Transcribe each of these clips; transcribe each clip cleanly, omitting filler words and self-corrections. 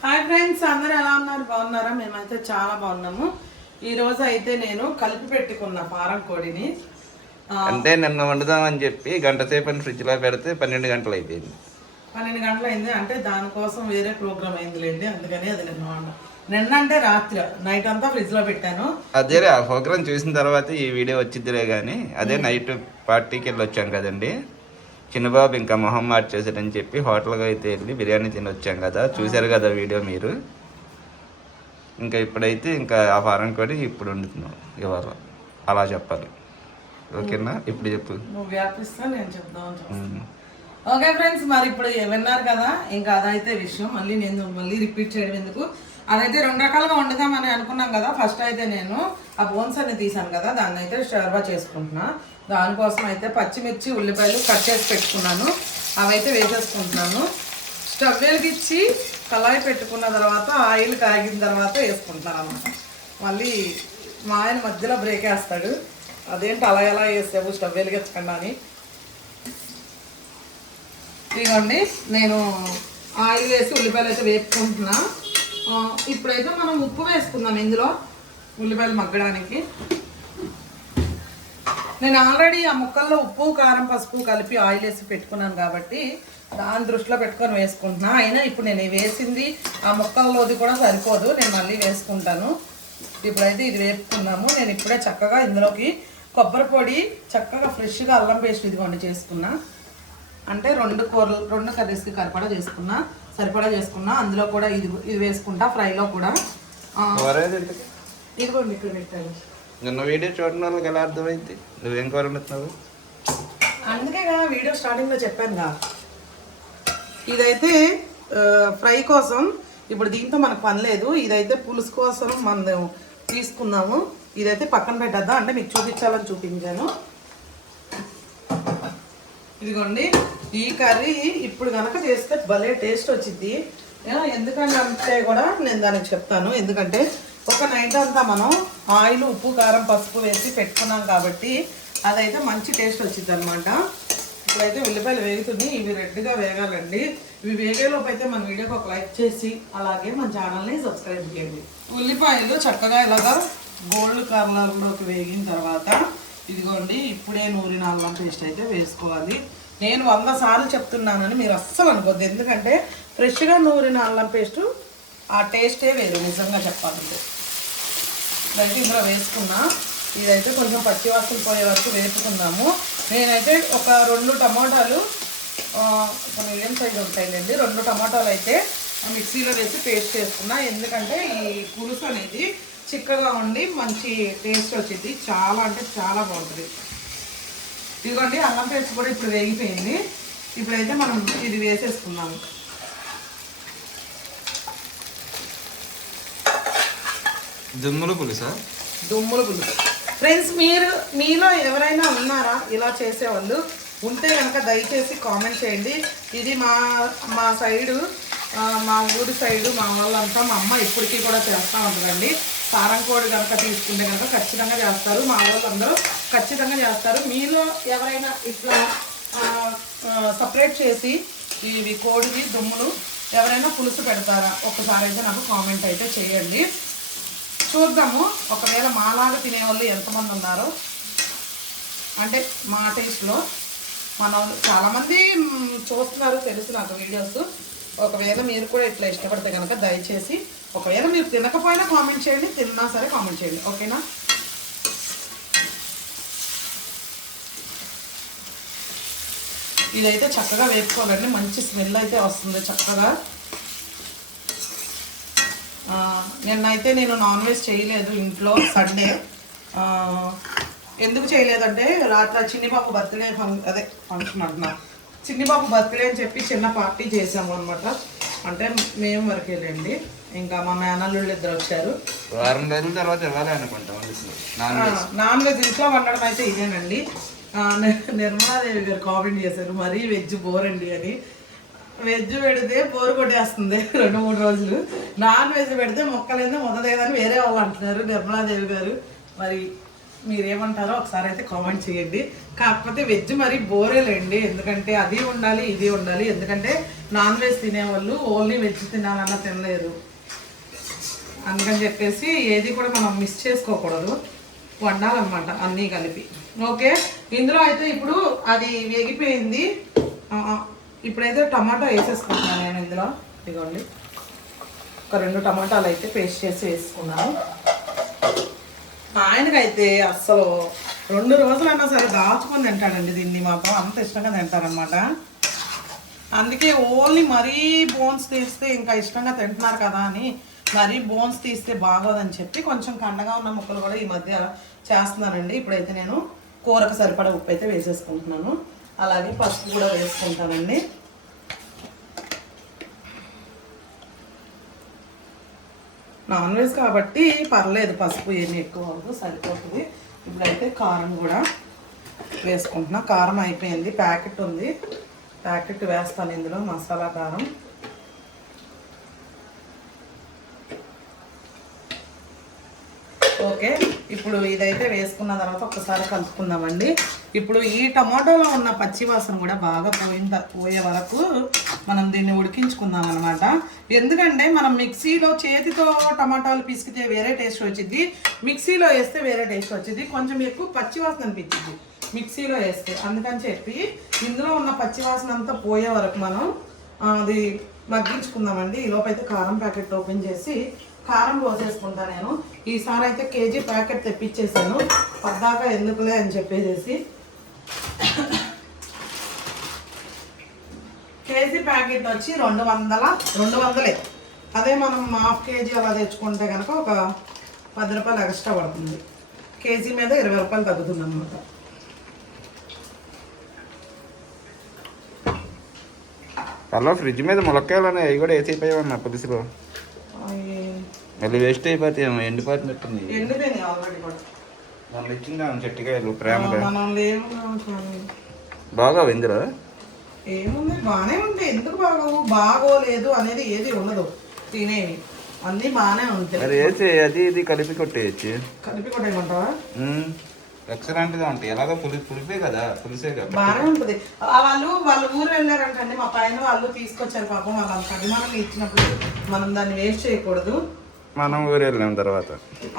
Hi friends, అందరూ ఎలా ఉన్నారు? బాగున్నారా? మేమైతే చాలా బాగున్నాము. ఈ రోజు అయితే నేను కలిపి పెట్టుకున్న ఫారం కోడిని అంటే నిన్న వండుదామని చెప్పి గంట సేపు ఫ్రిడ్జ్లో పెడితే 12 గంటలు అయిపోయింది. 12 గంటలు అయింది. అంటే దానికోసం వేరే ప్రోగ్రామ్ అయిందిలేండి, అందుకని అది నిన్న అంటే రాత్రి నైట్ అంతా ఫ్రిడ్జ్లో పెట్టాను. అదే ఆ ప్రోగ్రామ్ చూసిన తర్వాత ఈ వీడియో వచ్చిద్దిలే కానీ అదే నైట్ పార్టీకి వెళ్ళి వచ్చాం కదండి. చిన్నబాబు ఇంకా మొహం మార్చేసాడని చెప్పి హోటల్కి అయితే వెళ్ళి బిర్యానీ తిని వచ్చాం కదా, చూశారు కదా వీడియో మీరు. ఇంకా ఇప్పుడైతే ఇంకా ఆ ఫారం కోడి ఇప్పుడు వండుతున్నాం ఇవాళ, అలా చెప్పాలి. ఓకేనా? ఇప్పుడు చెప్పు. నువ్వు వ్యాపిస్తా, నేను చెప్దామని. ఓకే ఫ్రెండ్స్, మరి ఇప్పుడు విన్నారు కదా, ఇంకా అదైతే విషయం. మళ్ళీ రిపీట్ చేయడం ఎందుకు. అదైతే 2 రకాలుగా వండుదామని అనుకున్నాం కదా. ఫస్ట్ అయితే నేను ఆ బోన్స్ అన్ని తీసాను కదా, దాన్ని అయితే షర్వా చేసుకుంటున్నా. దానికోసం అయితే పచ్చిమిర్చి ఉల్లిపాయలు కట్ చేసి పెట్టుకున్నాను, అవైతే వేసేసుకుంటున్నాను. స్టవ్ వెలిగించి కళాయి పెట్టుకున్న తర్వాత ఆయిల్ కాగిన తర్వాత వేసుకుంటున్నాను అన్నమాట. మళ్ళీ మా ఆయన మధ్యలో బ్రేక్ వేస్తాడు, అదేంటి అలా ఎలా వేసావు స్టవ్ వెలిగించకుండా అని. ఇదిగోండి, నేను ఆయిల్ వేసి ఉల్లిపాయలు అయితే వేపుకుంటున్నా. ఇప్పుడైతే మనం ఉప్పు వేసుకుందాం ఇందులో, ఉల్లిపాయలు మగ్గడానికి. నేను ఆల్రెడీ ఆ ముక్కల్లో ఉప్పు కారం పసుపు కలిపి ఆయిల్ వేసి పెట్టుకున్నాను కాబట్టి దాని దృష్టిలో పెట్టుకొని వేసుకుంటున్నా. అయినా ఇప్పుడు నేను వేసింది ఆ ముక్కల్లోది కూడా సరిపోదు, నేను మళ్ళీ వేసుకుంటాను. ఇప్పుడైతే ఇది వేపుకున్నాము. నేను ఇప్పుడే చక్కగా ఇందులోకి కొబ్బరి పొడి, చక్కగా ఫ్రెష్గా అల్లం పేస్ట్ ఇదిగోండి చేసుకున్నా. అంటే 2 కర్రీస్కి సరిపడా చేసుకున్నా. అందులో కూడా ఇది వేసుకుంటా ఫ్రైలో కూడా. ఇదిగోండి ఇక్కడ పెట్టాను. నిన్న వీడియో చూడడం వాళ్ళకి ఎలా అర్థమైంది నువ్వేం కూర వండుతున్నావు? అందుకే కదా వీడియో స్టార్టింగ్లో చెప్పానుగా. ఇదైతే ఫ్రై కోసం, ఇప్పుడు దీంతో మనకు పని లేదు. ఇదైతే పులుసు కోసం మనం తీసుకున్నాము. ఇదైతే పక్కన పెట్టద్దా అంటే మీకు చూపించాలని చూపించాను. ఇదిగోండి, ఈ కర్రీ ఇప్పుడు కనుక చేస్తే భలే టేస్ట్ వచ్చింది. ఎందుకంటే కూడా నేను దానికి చెప్తాను. ఎందుకంటే ఒక నైట్ అంతా మనం ఆయిల్ ఉప్పు కారం పసుపు వేసి పెట్టుకున్నాం కాబట్టి అదైతే మంచి టేస్ట్ వచ్చింది అనమాట. ఇప్పుడైతే ఉల్లిపాయలు వేగుతుంది, ఇవి రెడ్గా వేగాలండి. ఇవి వేగేలోపు అయితే మన వీడియోకి ఒక లైక్ చేసి అలాగే మన ఛానల్ని సబ్స్క్రైబ్ చేయండి. ఉల్లిపాయలు చక్కగా ఇలాగా గోల్డ్ కలర్లోకి వేగిన తర్వాత ఇదిగోండి, ఇప్పుడే నూరిన అల్లం పేస్ట్ అయితే వేసుకోవాలి. నేను 100 సార్లు చెప్తున్నానని మీరు అస్సలు అనుకోద్దు, ఎందుకంటే ఫ్రెష్గా నూరిన అల్లం పేస్టు ఆ టేస్టే వేరు నిజంగా చెప్పాలంటే. ఇదైతే ఇందులో వేసుకున్నా. ఇదైతే కొంచెం పచ్చివాసన పోయే వరకు వేసుకుందాము. నేనైతే ఒక 2 టమాటాలు, ఒక మీడియం సైజ్ ఉంటాయండి, 2 టమాటాలు అయితే మిక్సీలో వేసి పేస్ట్ చేసుకున్నా. ఎందుకంటే ఈ పులుసు అనేది చిక్కగా ఉండి మంచి టేస్ట్ వచ్చింది, చాలా అంటే చాలా బాగుంటుంది. ఇదిగోండి, అల్లం పేస్ట్ కూడా ఇప్పుడు వేగిపోయింది. ఇప్పుడైతే మనం ఇది వేసేసుకున్నాము. దుమ్ముల పులుసా? దుమ్ముల పులుసు. ఫ్రెండ్స్, మీలో ఎవరైనా ఉన్నారా ఇలా చేసేవాళ్ళు? ఉంటే కనుక దయచేసి కామెంట్ చేయండి. ఇది మా సైడు, మా ఊరి సైడు మా వాళ్ళంతా, మా అమ్మ ఇప్పటికీ కూడా చేస్తూ ఉంటుందండి. ఫారం కోడి కనుక తీసుకుంటే కనుక ఖచ్చితంగా చేస్తారు, మా వాళ్ళందరూ ఖచ్చితంగా చేస్తారు. మీలో ఎవరైనా ఇట్లా సపరేట్ చేసి ఇవి కోడివి దుమ్ములు ఎవరైనా పులుసు పెడతారా? ఒక్కసారి అయితే నాకు కామెంట్ అయితే చేయండి, చూద్దాము. ఒకవేళ మాలాగా తినేవాళ్ళు ఎంతమంది ఉన్నారో, అంటే మా టేస్ట్లో మన చాలామంది చూస్తున్నారు తెలుసు నాకు వీడియోస్. ఒకవేళ మీరు కూడా ఇట్లా ఇష్టపడితే కనుక దయచేసి, ఒకవేళ మీరు తినకపోయినా కామెంట్ చేయండి, తిన్నా సరే కామెంట్ చేయండి, ఓకేనా? ఇదైతే చక్కగా వేపుకోవాలండి, మంచి స్మెల్ అయితే వస్తుంది చక్కగా. నిన్నైతే నేను నాన్ వెజ్ చేయలేదు ఇంట్లో, సండే. ఎందుకు చేయలేదంటే రాత్రి చిన్నిబాబు బర్త్డే ఫంక్షన్ అంటున్నా, చిన్నిబాబు బర్త్డే అని చెప్పి చిన్న పార్టీ చేసాము అనమాట. అంటే మేము వరకు వెళ్ళండి, ఇంకా మా మేనల్లుళ్ళు 2 వచ్చారు. వారం రోజుల తర్వాత ఇవ్వాలి అనుకుంటాం నాన్ వెజ్ ఇంట్లో వండడం అయితే ఇదేనండి. నిర్మలాదేవి గారు కామెంట్ చేశారు, మరీ వెజ్ బోర్ అండి అని. వెజ్ పెడితే బోరు కొట్టేస్తుంది 2-3 రోజులు, నాన్ వెజ్ పెడితే మొక్కలైందో మొదలేదని వేరే వాళ్ళు అంటున్నారు నిర్మలాదేవి గారు. మరి మీరేమంటారో ఒకసారి అయితే కామెంట్ చేయండి. కాకపోతే వెజ్ మరి బోరేలేండి, ఎందుకంటే అది ఉండాలి ఇది ఉండాలి. ఎందుకంటే నాన్ వెజ్ తినేవాళ్ళు ఓన్లీ వెజ్ తినాలన్నా తినలేరు. అందుకని చెప్పేసి ఏది కూడా మనం మిస్ చేసుకోకూడదు, వండాలన్నమాట అన్నీ కలిపి. ఓకే, ఇందులో అయితే ఇప్పుడు అది వేగిపోయింది. ఇప్పుడైతే టమాటా వేసేసుకుంటున్నాను నేను ఇందులో. ఇదిగోండి, ఒక 2 టమాటాలు అయితే పేస్ట్ చేసి వేసుకున్నాను. ఆయనకైతే అస్సలు 2 రోజులైనా సరే దాచుకొని తింటాడండి దీన్ని, మాత్రం అంత ఇష్టంగా తింటారనమాట. అందుకే ఓన్లీ మరీ బోన్స్ తీస్తే ఇంకా ఇష్టంగా తింటున్నారు కదా అని మరీ బోన్స్ తీస్తే బాగోదని చెప్పి కొంచెం కండగా ఉన్న ముక్కలు కూడా ఈ మధ్య చేస్తున్నానండి. ఇప్పుడైతే నేను కూరకు సరిపడా ఉప్పు అయితే వేసేసుకుంటున్నాను, అలాగే పసుపు కూడా వేసుకుంటానండి. నాన్ వెజ్ కాబట్టి పర్లేదు, పసుపు ఏమి ఎక్కువ అవ్వదు, సరిపోతుంది. ఇప్పుడైతే కారం కూడా వేసుకుంటున్నా. కారం అయిపోయింది, ప్యాకెట్ ఉంది, ప్యాకెట్ వేస్తాను ఇందులో, మసాలా కారం. ఓకే, ఇప్పుడు ఇదైతే వేసుకున్న తర్వాత ఒకసారి కలుపుకుందామండి. ఇప్పుడు ఈ టమాటోలో ఉన్న పచ్చివాసన కూడా బాగా పోయే వరకు మనం దీన్ని ఉడికించుకుందాం అనమాట. ఎందుకంటే మనం మిక్సీలో చేతితో టమాటాలు పిసికితే వేరే టేస్ట్ వచ్చింది, మిక్సీలో వేస్తే వేరే టేస్ట్ వచ్చింది, కొంచెం ఎక్కువ పచ్చివాసన అనిపించింది మిక్సీలో వేస్తే. అందుకని చెప్పి ఇందులో ఉన్న పచ్చివాసన అంతా పోయే వరకు మనం అది మగ్గించుకుందామండి. ఈ లోపైతే కారం ప్యాకెట్ ఓపెన్ చేసి కారం పోసేసుకుంటా నేను. ఈసారి అయితే కేజీ ప్యాకెట్ తెప్పించేసాను, పద్దాక ఎందుకులే అని చెప్పేసి. కేజీ ప్యాకెట్ వచ్చి 200. అదే మనం ½ కేజీ అలా తెచ్చుకుంటే కనుక ఒక 10 రూపాయలు ఎక్స్ట్రా పడుతుంది. కేజీ మీద 20 రూపాయలు తగ్గుతుంది అన్నమాట. అలా ఫ్రిడ్జ్ మీద ములక్కాయలు ఉన్నాయి, అవి కూడా వేసిపోయామన్నా పులుసులో. మళ్ళీ వేస్ట్ అయిపోతాయేమో, ఎండిపోతున్నట్టుంది. ఎండిపోయినాయి ఆల్రెడీ కూడా. మనం ఇచ్చిందా చెట్టుకాయలు ప్రేమగా. మనం లేవు బాగా ఇందులో ఏముంది, బాగానే ఉంటాయి. ఎందుకు బాగోలేదు అనేది ఏది ఉండదు, తినేవి అన్నీ బాగానే ఉంటాయి. మరి వేసి అది ఇది కలిపి కొట్టేయచ్చు. కలిపి కొట్టేయమంటావా? ఎక్సలెంట్గా ఉంటాయి. ఎలాగో పులిపే కదా, పులిసే కదా, బాగానే ఉంటుంది. వాళ్ళు ఊరు వెళ్ళారంటండి, మా పైన వాళ్ళు తీసుకొచ్చారు పాపం. వాళ్ళ అభిమానులు ఇచ్చినప్పుడు మనం దాన్ని వేస్ట్ చేయకూడదు. మనం ఊరు వెళ్ళాం తర్వాత,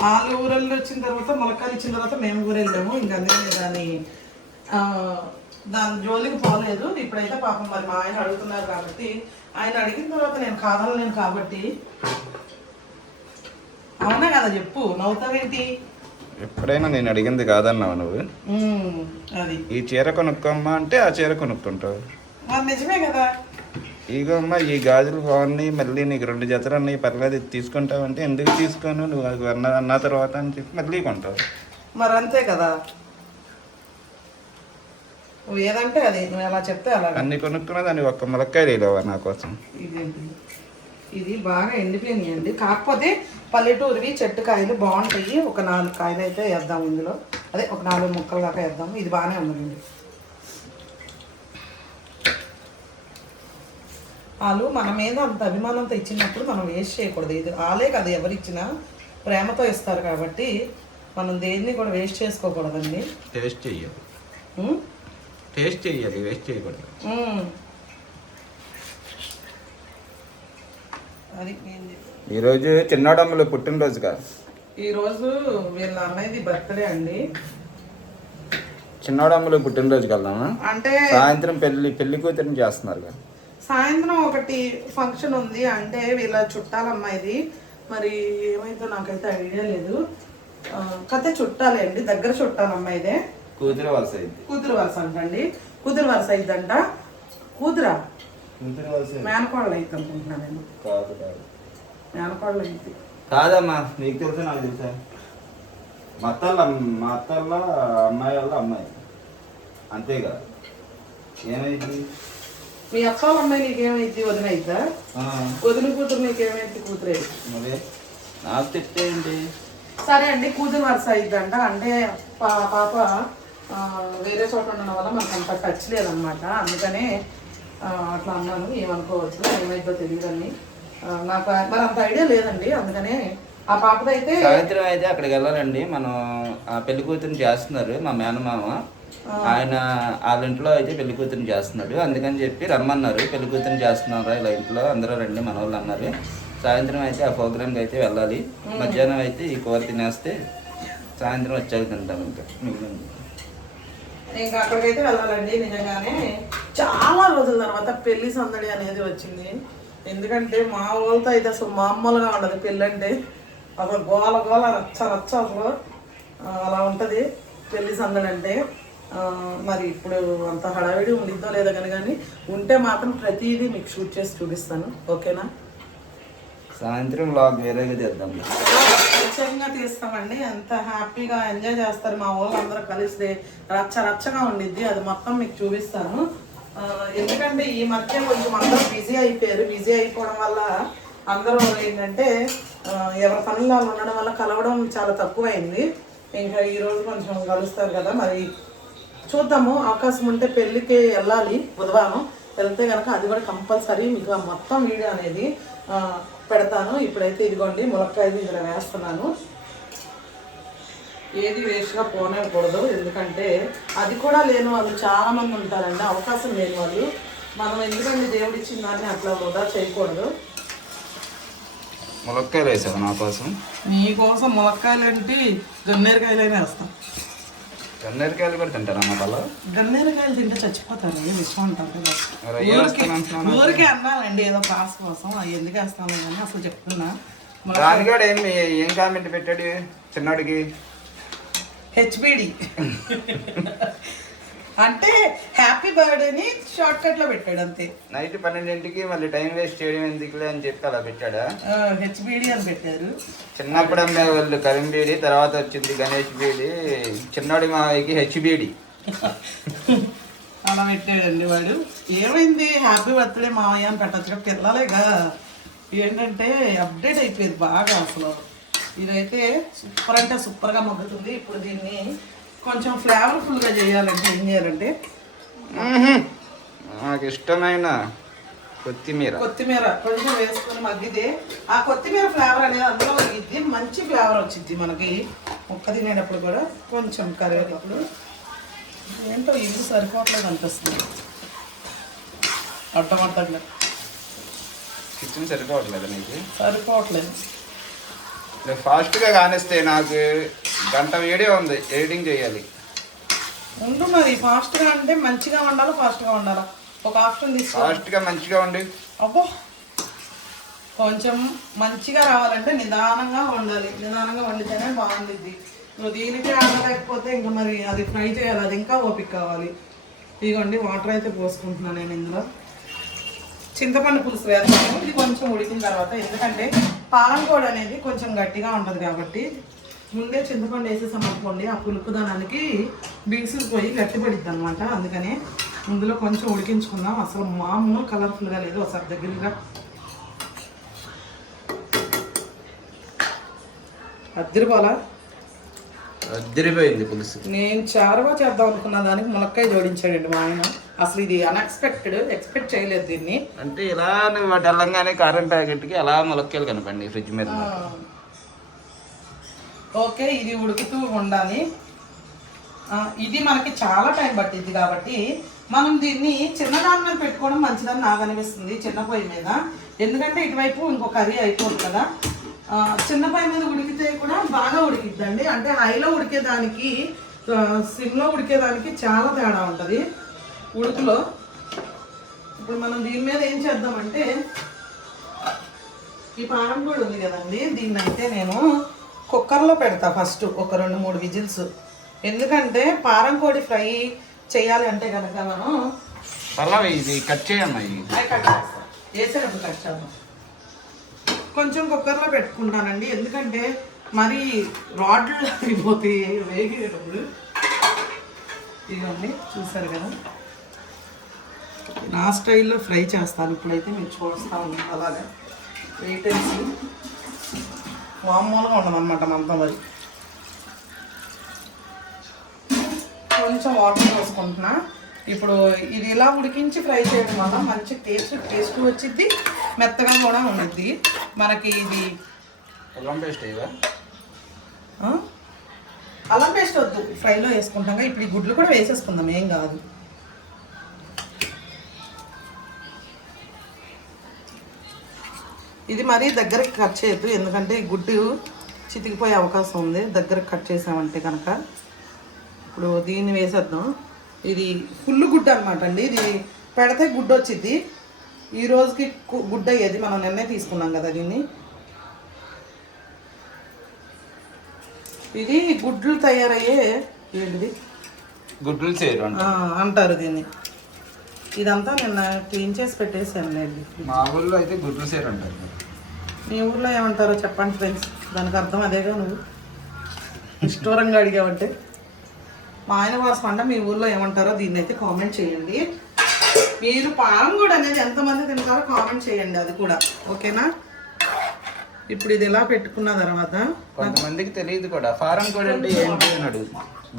వాళ్ళు ఊరెళ్ళి వచ్చిన తర్వాత, మొలకాయలు ఇచ్చిన తర్వాత మేము ఊరు వెళ్ళాము. ఇంకా అందుకే దాని జోలికి పోలేదు. ఇప్పుడైతే పాపం మరి మా ఆయన అడుగుతున్నారు కాబట్టి, ఆయన అడిగిన తర్వాత నేను కాదనలేను కాబట్టి. అవునా కదా, చెప్పు, నవ్వుతావేంటి? ఎప్పుడైనా నేను అడిగింది కాదన్నావు నువ్వు. అది ఈ చీర కొనుక్కోమ్మా అంటే ఆ చీర కొనుక్కుంటావు. నిజమే కదా. ఇగో అమ్మా ఈ గాజులు బాగున్నాయి, మళ్ళీ నీకు 2 జతలు అన్నీ, పర్లేదు తీసుకుంటావంటే ఎందుకు తీసుకోను నువ్వు అన్న తర్వాత అని చెప్పి మళ్ళీ కొంటావు. మరి అంతే కదా, నువ్వు ఏదంటే అది, నువ్వు ఎలా చెప్తే అలా. అన్ని కొనుక్కున్నా దాన్ని ఒక్క ములక్కాయ లేవా నా కోసం. ఇది బాగా ఎండిపోయినాయండి, కాకపోతే పల్లెటూరువి చెట్టు కాయలు బాగుంటాయి. ఒక 4 కాయలు అయితే వేద్దాం ఇందులో, అదే ఒక 4 ముక్కలు దాకా వేద్దాము. ఇది బాగానే ఉందండి. వాళ్ళు మన మీద అంత అభిమానంతో ఇచ్చినప్పుడు మనం వేస్ట్ చేయకూడదు. ఇది వాళ్ళే కదా ఎవరిచ్చినా ప్రేమతో ఇస్తారు కాబట్టి మనం దేన్ని కూడా వేస్ట్ చేసుకోకూడదండి. టేస్ట్ చెయ్యాలి, టేస్ట్ చెయ్యాలి, వేస్ట్ చేయకూడదు. అది ఈరోజు చిన్నోడమ్మలు పుట్టినరోజుగా. ఈరోజు వీళ్ళ అన్నయ్యది బర్త్డే అండి. చిన్నోడమ్మలు పుట్టినరోజుకి వెళ్దామా? అంటే సాయంత్రం పెళ్లి కూతురిని చేస్తున్నారు కదా. సాయంత్రం ఒకటి ఫంక్షన్ ఉంది, అంటే వీళ్ళ చుట్టాల అమ్మాయిది. మరి ఏమైతే నాకైతే ఐడియా లేదు. కథ చుట్టాలే అండి, దగ్గర చుట్టాల అమ్మాయిదే. కూతురు వలస అయింది. కూతురు వలస అంటండి, కూతురు వలస అయిందంట. కూతురా మేనకోళ్ళు అయితే అనుకుంటున్నా నేను. మేనకోళ్ళు అయితే కాదమ్మా, నీకు తెలుసా నాకు తెలుసా? మా అత్తల్ల అమ్మాయి వాళ్ళ అమ్మాయి, అంతేగా. ఏమైంది మీ అక్క వాళ్ళ అమ్మాయి నీకేమైంది? వదిన అయిద్దా? వదిన కూతురు నీకేమైంది? కూతురే. నాకు చెప్తేంటి? సరే అండి, కూతురు వరుస అయిద్దంట. అంటే పాప వేరే చోట ఉండడం వల్ల మనకు అంత టచ్ లేదనమాట, అందుకనే అట్లా అన్నాను. ఏమనుకోవచ్చు, ఏమైందో తెలియదని నాకు మరి అంత ఐడియా లేదండి, అందుకనే ఆ పాపదైతే సాయంత్రం అయితే అక్కడికి వెళ్ళాలండి. మనం ఆ పెళ్లి కూతురుని చేస్తున్నారు మా మేనమామ. ఆయన వాళ్ళ ఇంట్లో అయితే పెళ్లి కూతురుని చేస్తున్నాడు. అందుకని చెప్పి రమ్మన్నారు. పెళ్లి కూతురుని చేస్తున్నారా ఇలా ఇంట్లో అందరూ రండి మన వాళ్ళు అన్నారు. సాయంత్రం అయితే ఆ ప్రోగ్రామ్కి అయితే వెళ్ళాలి. మధ్యాహ్నం అయితే ఈ కూర తినేస్తే సాయంత్రం వచ్చాక తింటాం ఇంకా మిగిలింది. ఇంకా అక్కడికైతే వెళ్ళాలండి. నిజంగానే చాలా రోజుల తర్వాత పెళ్లి సందడి అనేది వచ్చింది. ఎందుకంటే మా వాళ్ళతో అయితే అసలు మామూలుగా ఉండదు పెళ్ళి అంటే. అసలు గోల గోల రచ్చ రచ్చ అసలు అలా ఉంటుంది పెళ్లి సందడి అంటే. మరి ఇప్పుడు అంత హడావిడి ఉండిద్దో లేదో కానీ ఉంటే మాత్రం ప్రతిదీ మీకు షూట్ చేసి చూపిస్తాను. ఓకేనా? సాయంత్రం వ్లాగ్ వేరేగా చేద్దాం. ఖచ్చితంగా తీస్తామండి. అంత హ్యాపీగా ఎంజాయ్ చేస్తారు మా వాళ్ళు అందరూ కలిసి. రచ్చ రచ్చగా ఉండిద్ది. అది మొత్తం మీకు చూపిస్తాను. ఎందుకంటే ఈ మధ్య కొంచెం అందరూ బిజీ అయిపోయారు. బిజీ అయిపోవడం వల్ల అందరూ ఏంటంటే ఎవరి పనుల్లో ఉండడం వల్ల కలవడం చాలా తక్కువైంది. ఇంకా ఈరోజు కొంచెం కలుస్తారు కదా, మరి చూద్దాము. అవకాశం ఉంటే పెళ్ళికి వెళ్ళాలి బుధవారం. వెళ్తే కనుక అది కూడా కంపల్సరీ మీకు ఆ మొత్తం వీడియో అనేది పెడతాను. ఇప్పుడైతే ఇదిగోండి ములక్కాయలు ఇక్కడ వేస్తున్నాను. ఏది వేస్ట్గా పోనేకూడదు. ఎందుకంటే అది కూడా లేని వాళ్ళు చాలామంది ఉంటారండి, అవకాశం లేని వాళ్ళు. మనం ఎందుకంటే దేవుడు ఇచ్చిన దాన్ని అట్లా వృధా చేయకూడదు. ములక్కాయలు వేసావు నా కోసం? మీకోసం ములక్కాయలు ఏంటి, గన్నేరకాయలైనా వేస్తాం. గన్నేరకాయలు కూడా తింటారా మా వాళ్ళు? గన్నేరకాయలు తింటే చచ్చిపోతారు, విషయం అంటారు. ఊరికే అన్నానండి ఏదో క్లాస్ కోసం, ఎందుకు వేస్తాను కానీ అసలు చెప్తున్నా. దానికాడ ఏం కామెంట్ పెట్టాడు చిన్నోడికి? హెచ్బిడి అంటే హ్యాపీ బర్త్డేని షార్ట్ కట్ లో పెట్టాడు అంతే. నైట్ 12ంటికి మళ్ళీ టైం వేస్ట్ చేయడం ఎందుకులే అని చెప్పి అలా పెట్టాడా? హెచ్బిడి అని పెట్టారు. చిన్నప్పుడు అమ్మే వాళ్ళు కరీంబీడి, తర్వాత వచ్చింది గణేష్ బీడి, చిన్నోడి మావయ్యకి హెచ్బిడి అలా పెట్టాడండి వాడు. ఏమైంది, హ్యాపీ బర్త్డే మావయ్య అని పెట్టచ్చు. పిల్లలేగా ఏంటంటే అప్డేట్ అయిపోయింది బాగా అసలు. ఇదైతే సూపర్ అంటే సూపర్గా మగ్గుతుంది. ఇప్పుడు దీన్ని కొంచెం ఫ్లేవర్ఫుల్గా చేయాలంటే ఏం చేయాలంటే నాకు ఇష్టమైన కొత్తిమీర కొంచెం వేసుకొని మగ్గితే ఆ కొత్తిమీర ఫ్లేవర్ అనేది అందులో మగ్గిద్ది, మంచి ఫ్లేవర్ వచ్చింది మనకి. ముక్క తినేటప్పుడు కూడా కొంచెం కరివేటప్పుడు ఏంటో ఇల్లు సరిపోవట్లేదు అనిపిస్తుంది. అడ్డమడ్డంగా కిచెన్ సరిపోవట్లేదు నీకు? సరిపోవట్లేదు. ఫాస్ట్గా కానిస్తే నాకు గంట వీడియో ఉంది, ఎడిటింగ్ చేయాలి. ఉండు మరి, ఫాస్ట్గా అంటే మంచిగా ఉండాలా ఫాస్ట్గా ఉండాలా? ఒక ఆప్షన్ తీసుకో. ఫాస్ట్గా మంచిగా ఉండి. అబ్బో, కొంచెం మంచిగా రావాలంటే నిదానంగా వండాలి. నిదానంగా వండితేనే బాగుండిద్ది. నువ్వు దీనికి ఆడలేకపోతే ఇంకా మరి అది ఫ్రై చేయాలి, అది ఇంకా ఓపిక కావాలి. ఇదిగోండి వాటర్ అయితే పోసుకుంటున్నాను నేను. ఇందులో చింతపండు పులుసు వేస్తాను. ఇది కొంచెం ఉడికిన తర్వాత, ఎందుకంటే పాలంకోడ అనేది కొంచెం గట్టిగా ఉంటుంది కాబట్టి ముందే చింతపండు వేసేసాం అనుకోండి, ఆ పులుపుదానానికి బిగుసుకుపోయి గట్టిపడిద్ది అనమాట. అందుకని ఇందులో కొంచెం ఉడికించుకుందాం. అసలు మామూలు కలర్ఫుల్గా లేదు, ఒకసారి దగ్గరగా అద్దరిపోయింది పులుసు. నేను చారుగా చేద్దాం అనుకున్న దానికి ములక్కాయ జోడించాడండి మా ఆయన. అసలు ఇది అన్ఎక్స్పెక్టెడ్, ఎక్స్పెక్ట్ చేయలేదు దీన్ని. అంటే ఇలా నువ్వు తెలంగాణ కారం ప్యాకెట్కి అలా ములక్కాయలు కనపండి ఫ్రిడ్జ్ మీద. ఓకే, ఇది ఉడుకుతూ ఉండాలి. ఇది మనకి చాలా టైం పట్టింది కాబట్టి మనం దీన్ని చిన్నదాని మీద పెట్టుకోవడం మంచిదని నాకు అనిపిస్తుంది, చిన్న పొయ్యి మీద. ఎందుకంటే ఇటువైపు ఇంకో కర్రీ అయిపోదు కదా. చిన్న పొయ్యి మీద ఉడికితే కూడా బాగా ఉడికిద్దండి. అంటే హైలో ఉడికేదానికి సిమ్లో ఉడికేదానికి చాలా తేడా ఉంటుంది ఉడుకులో. ఇప్పుడు మనం దీని మీద ఏం చేద్దామంటే, ఈ పారం కూడా ఉంది కదండి, దీన్ని అయితే నేను కుక్కర్లో పెడతా ఫస్ట్ ఒక 2-3 విజిల్స్. ఎందుకంటే పారం కోడి ఫ్రై చేయాలి అంటే కనుక మనం ఇది కట్ చేయమ్మా, కట్ చేస్తాం, వేసేటప్పుడు కట్ చేద్దాం. కొంచెం కుక్కర్లో పెట్టుకుంటానండి, ఎందుకంటే మరి రాడ్లు అయిపోతాయి వేగేటప్పుడు. ఇవన్నీ చూసారు కదా, నా స్టైల్లో ఫ్రై చేస్తాను. ఇప్పుడైతే మీరు చూస్తూ ఉన్నాను అలాగా వెయిట్ వేసి మామూలుగా ఉండదు అనమాట మనతో. మరి కొంచెం వాటర్ పోసుకుంటున్నా. ఇప్పుడు ఇది ఇలా ఉడికించి ఫ్రై చేయడం వల్ల మంచి టేస్ట్ వచ్చిద్ది, మెత్తగా కూడా ఉండిద్ది మనకి. ఇది అల్లం పేస్ట్ ఇవా? అల్లం పేస్ట్ వద్దు, ఫ్రైలో వేసుకుంటాం. ఇప్పుడు ఈ గుడ్లు కూడా వేసేసుకుందాం, ఏం కాదు. ఇది మరీ దగ్గరికి కట్ చేయొద్దు, ఎందుకంటే ఈ గుడ్డు చితికిపోయే అవకాశం ఉంది దగ్గరకు కట్ చేసామంటే కనుక. ఇప్పుడు దీన్ని వేసేద్దాం. ఇది ఫుల్ గుడ్డు అనమాట అండి. ఇది పెడితే గుడ్డు వచ్చింది. ఈ రోజుకి గుడ్డు అయ్యేది, మనం నిన్నే తీసుకున్నాం కదా దీన్ని. ఇది గుడ్లు తయారయ్యే ఏంటిది, గుడ్లు చేరు అంటారు దీన్ని. ఇదంతా నిన్న క్లీన్ చేసి పెట్టేసానులేండి. మా ఊళ్ళో అయితే గుడ్లు సేరు అంటారు. మీ ఊర్లో ఏమంటారో చెప్పండి ఫ్రెండ్స్, దానికి అర్థం అదేగా. నువ్వు ఇష్టంగా అడిగావంటే. మా ఆయన వాసు అంట మీ ఊర్లో ఏమంటారో దీన్ని అయితే కామెంట్ చేయండి. మీరు పారం కూడా అనేది ఎంతమంది తింటారో కామెంట్ చేయండి, అది కూడా ఓకేనా. ఇప్పుడు ఇది ఎలా పెట్టుకున్న తర్వాత కొంతమందికి తెలియదు కూడా. ఫారం కోడి అంటే ఏంటి అని అడుగు.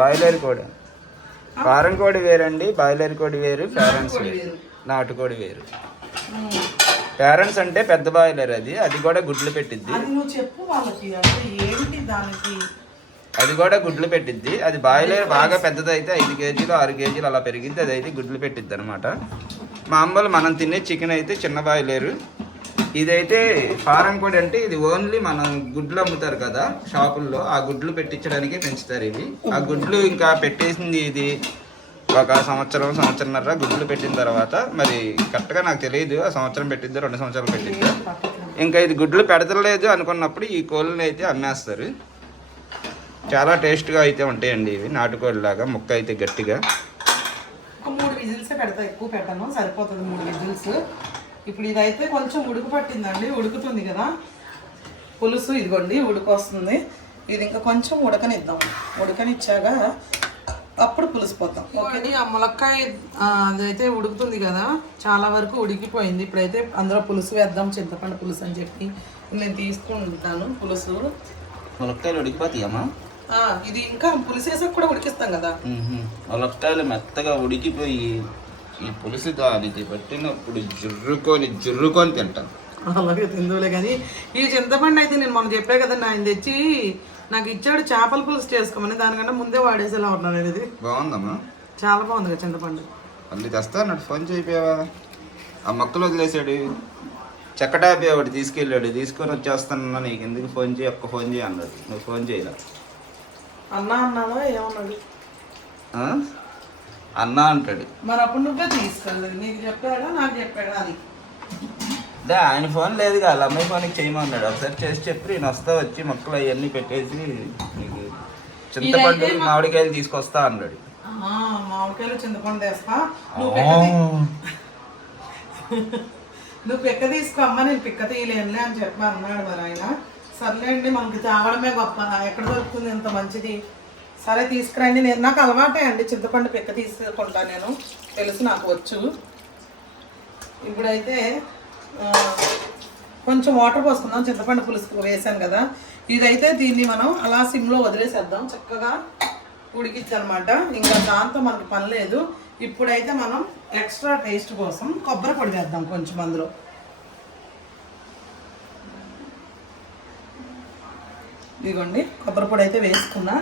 బాయిలర్ కోడి. ఫారం కోడి వేరండి, బాయిలర్ కోడి వేరు, పేరెంట్స్ వేరు, నాటుకోడి వేరు. పేరెంట్స్ అంటే పెద్ద బాయిలర్, అది కూడా గుడ్లు పెట్టిద్ది. నువ్వు చెప్పు వాళ్ళకి, అంటే ఏంటి దానికి. అది కూడా గుడ్లు పెట్టిద్ది. అది బాయిలర్ బాగా పెద్దది అయితే 5 కేజీలు 6 కేజీలు అలా పెరిగిద్ది. అది అయితే గుడ్లు పెట్టిద్ది అనమాట. మామూలు మనం తినే చికెన్ అయితే చిన్న బాయిలేరు. ఇదైతే ఫారం కోడి అంటే ఇది ఓన్లీ మనం గుడ్లు అమ్ముతారు కదా షాపుల్లో, ఆ గుడ్లు పెట్టించడానికి పెంచుతారు ఇవి. ఆ గుడ్లు ఇంకా పెట్టేసింది ఇది ఒక సంవత్సరంన్నర గుడ్లు పెట్టిన తర్వాత, మరి కరెక్ట్గా నాకు తెలియదు ఆ సంవత్సరం పెట్టిద్దా 2 సంవత్సరాలు పెట్టిద్దా. ఇంకా ఇది గుడ్లు పెడతలేదు అనుకున్నప్పుడు ఈ కోళ్ళని అయితే అమ్మేస్తారు. చాలా టేస్ట్గా అయితే ఉంటాయండి ఇవి, నాటుకోళ్ళలాగా. ముక్క అయితే గట్టిగా. ఒక 3 విజిల్సే పెడతా, ఎక్కువ పెట్టను, సరిపోతుంది 3 విజిల్స్. ఇప్పుడు ఇదైతే కొంచెం ఉడుకు పట్టిందండి, ఉడుకుతుంది కదా పులుసు. ఇదిగోండి ఉడుకు వస్తుంది. ఇది ఇంకా కొంచెం ఉడకనిద్దాం. ఉడకనిచ్చాక అప్పుడు పులుసు పోతాం. ఓకే, ఆ ములక్కాయ అదైతే ఉడుకుతుంది కదా, చాలా వరకు ఉడికిపోయింది. ఇప్పుడైతే అందులో పులుసు వేద్దాం, చింతపండు పులుసు అని చెప్పి నేను తీసుకుంటాను పులుసు. ములక్కాయలు ఉడికిపోతాయమ్మా? ఇది ఇంకా పులుసు వేసాక కూడా ఉడికిస్తాం కదా. ములక్కాయలు మెత్తగా ఉడికిపోయి ఈ పులుసు దానికి పట్టినప్పుడు జుర్రుకొని తింటాను. అలాగే తిందులే. కానీ ఈ చింతపండు అయితే నేను మొన్న చెప్పే కదండి, ఆయన తెచ్చి నాకు ఇచ్చాడు చేపల పులుసు చేసుకోమని. దానికంటే ముందే వాడేసేలా ఉన్నాను. ఇది బాగుందమ్మా, చాలా బాగుంది కదా చింతపండు. మళ్ళీ తెస్తా అన్నాడు, ఫోన్ చేయిపోయావా? ఆ మొక్కలు వదిలేసాడు, చెక్కటాపి ఒకటి తీసుకెళ్ళాడు, తీసుకొని వచ్చేస్తానన్నా నీకు ఎందుకు ఫోన్ చేయి, ఒక్క ఫోన్ చేయి అన్నాడు. నువ్వు ఫోన్ చేయలే. అన్నావా ఏమన్నాడు? అన్నా అంటాడు. మరి అప్పుడు నువ్వే తీసుకెళ్ళలేదు, నీకు చెప్పాడా నాకు చెప్పాడా అని. అదే ఆయన ఫోన్ లేదు కదా, అమ్మాయి ఫోన్కి చేయమన్నాడు. ఒకసారి చేసి చెప్పి నేను వస్తా, వచ్చి మొక్కలు అవన్నీ పెట్టేసి నీకు చింతపండు మామిడికాయలు తీసుకొస్తా అన్నాడు. మామిడికాయలు చింతపండు తెస్తా, నువ్వు పిక్క తీసుకో అమ్మ, నేను పిక్క తీయలేనులే అని చెప్పి అన్నాడు. మరి ఆయన సర్లేండి, మనకి తాగడమే గొప్ప, ఎక్కడ దొరుకుతుంది ఇంత మంచిది, సరే తీసుకురండి. నేను నాకు అలవాటే అండి చింతపండు పిక్క తీసుకుంటా, నేను తెలుసు, నాకు వచ్చు. ఇప్పుడైతే కొంచెం వాటర్ పోసుకుందాం, చింతపండు పులుసు వేసాను కదా. ఇదైతే దీన్ని మనం అలా సిమ్లో వదిలేసేద్దాం, చక్కగా ఉడికిచ్చు అనమాట. ఇంకా దాంతో మనకు పని లేదు. ఇప్పుడైతే మనం ఎక్స్ట్రా టేస్ట్ కోసం కొబ్బరి పొడి వేద్దాం కొంచెం అందులో. ఇదిగోండి కొబ్బరి పొడి అయితే వేసుకున్నా.